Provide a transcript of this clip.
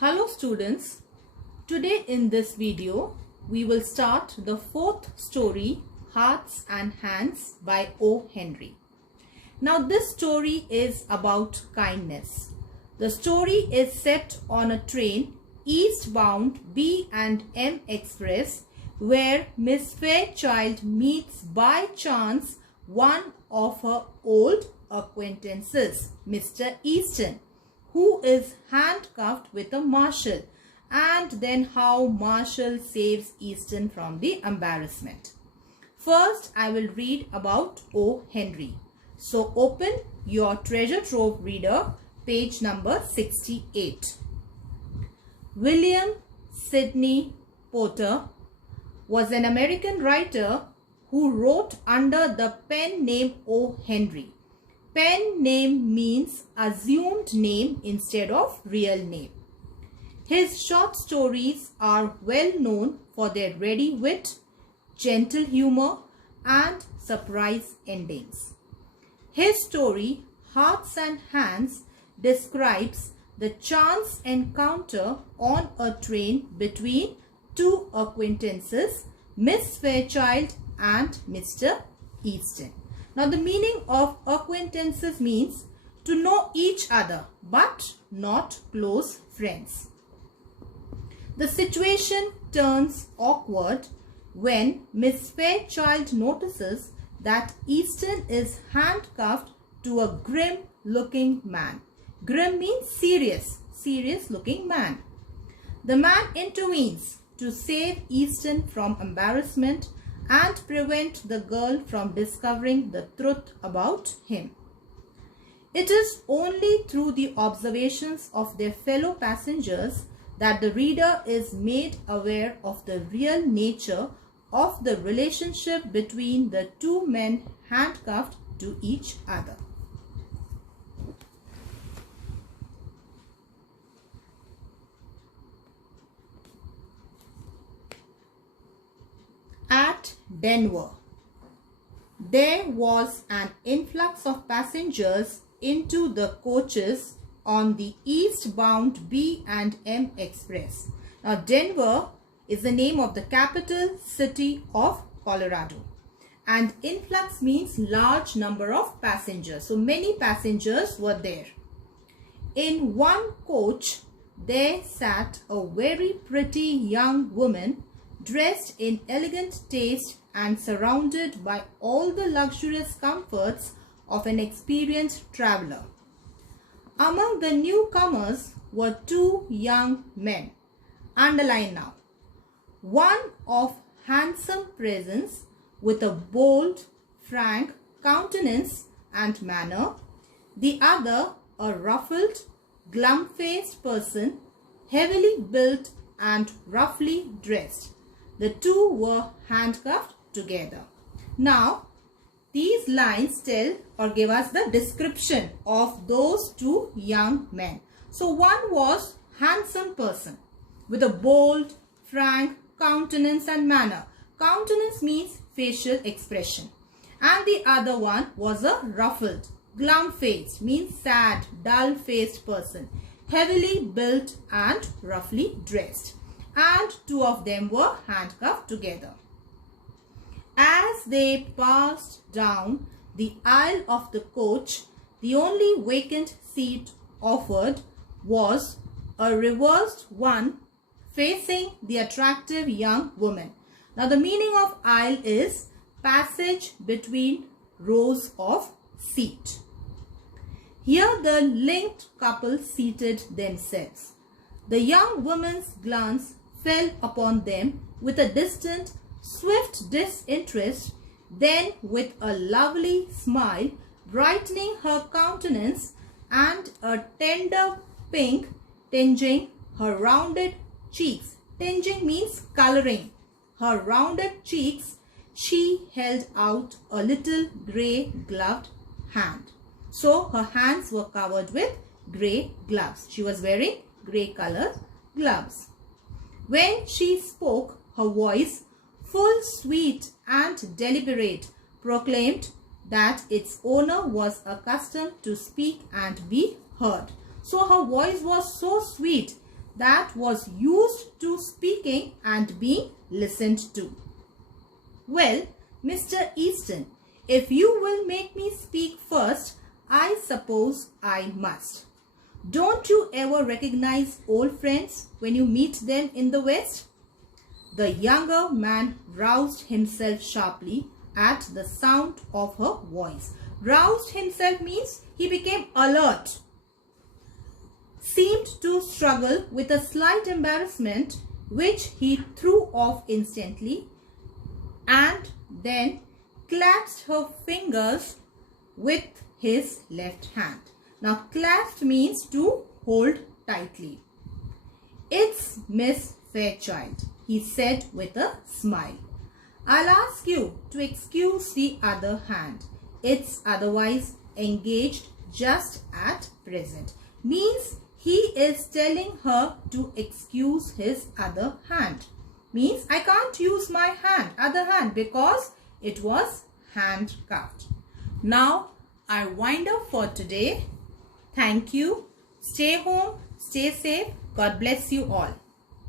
Hello students, today in this video we will start the fourth story, Hearts and Hands by O. Henry. Now this story is about kindness. The story is set on a train eastbound B&M Express where Miss Fairchild meets by chance one of her old acquaintances, Mr. Easton, who is handcuffed with a marshal, and then how Marshall saves Easton from the embarrassment. First, I will read about O. Henry. So open your treasure trove reader, page number 68. William Sidney Porter was an American writer who wrote under the pen name O. Henry. Pen name means assumed name instead of real name. His short stories are well known for their ready wit, gentle humor, and surprise endings. His story, Hearts and Hands, describes the chance encounter on a train between two acquaintances, Miss Fairchild and Mr. Easton. Now the meaning of acquaintances means to know each other but not close friends. The situation turns awkward when Miss Fairchild notices that Easton is handcuffed to a grim looking man. Grim means serious looking man. The man intervenes to save Easton from embarrassment and prevent the girl from discovering the truth about him. It is only through the observations of their fellow passengers that the reader is made aware of the real nature of the relationship between the two men handcuffed to each other. At Denver, there was an influx of passengers into the coaches on the eastbound B&M Express. Now, Denver is the name of the capital city of Colorado, and influx means large number of passengers. So, many passengers were there. In one coach, there sat a very pretty young woman dressed in elegant taste and surrounded by all the luxurious comforts of an experienced traveler. Among the newcomers were two young men. Underline now. One of handsome presence with a bold, frank countenance and manner. The other a ruffled, glum-faced person, heavily built and roughly dressed. The two were handcuffed together. Now, these lines tell or give us the description of those two young men. So, one was handsome person with a bold, frank countenance and manner. Countenance means facial expression. And the other one was a ruffled, glum-faced, means sad, dull-faced person, heavily built and roughly dressed. And two of them were handcuffed together. As they passed down the aisle of the coach, the only vacant seat offered was a reversed one facing the attractive young woman. Now the meaning of aisle is passage between rows of seat. Here the linked couple seated themselves. The young woman's glance fell upon them with a distant, swift disinterest, then with a lovely smile brightening her countenance and a tender pink tinging her rounded cheeks. Tinging means coloring. Her rounded cheeks, she held out a little grey gloved hand. So her hands were covered with grey gloves. She was wearing grey colored gloves. When she spoke, her voice, full, sweet and deliberate, proclaimed that its owner was accustomed to speak and be heard. So her voice was so sweet that was used to speaking and being listened to. Well, Mr. Easton, if you will make me speak first, I suppose I must. Don't you ever recognize old friends when you meet them in the West? The younger man roused himself sharply at the sound of her voice. Roused himself means he became alert. Seemed to struggle with a slight embarrassment which he threw off instantly, and then clasped her fingers with his left hand. Now clasped means to hold tightly. It's Miss Fairchild, he said with a smile. I'll ask you to excuse the other hand. It's otherwise engaged just at present. Means he is telling her to excuse his other hand. Means I can't use my other hand because it was handcuffed. Now I wind up for today. Thank you. Stay home, stay safe. God bless you all.